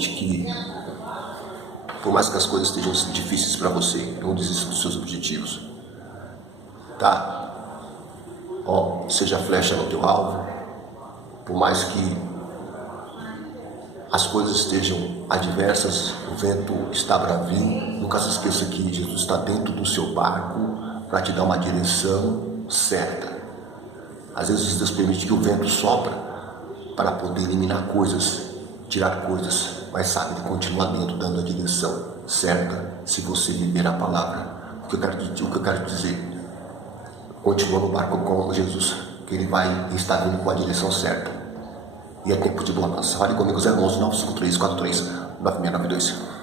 de que, por mais que as coisas estejam difíceis para você, não desista dos seus objetivos, tá? Ó, seja a flecha no teu alvo, por mais que as coisas estejam adversas, o vento está bravio, nunca se esqueça que Jesus está dentro do seu barco para te dar uma direção certa. Às vezes Deus permite que o vento sopra para poder eliminar coisas, tirar coisas, mas sabe, Ele continua dentro, dando a direção certa, se você viver a palavra. O que eu quero dizer, continua no barco com Jesus, que Ele vai estar vindo com a direção certa. E é tempo de bonança. Fale comigo, 011 953 43 9692.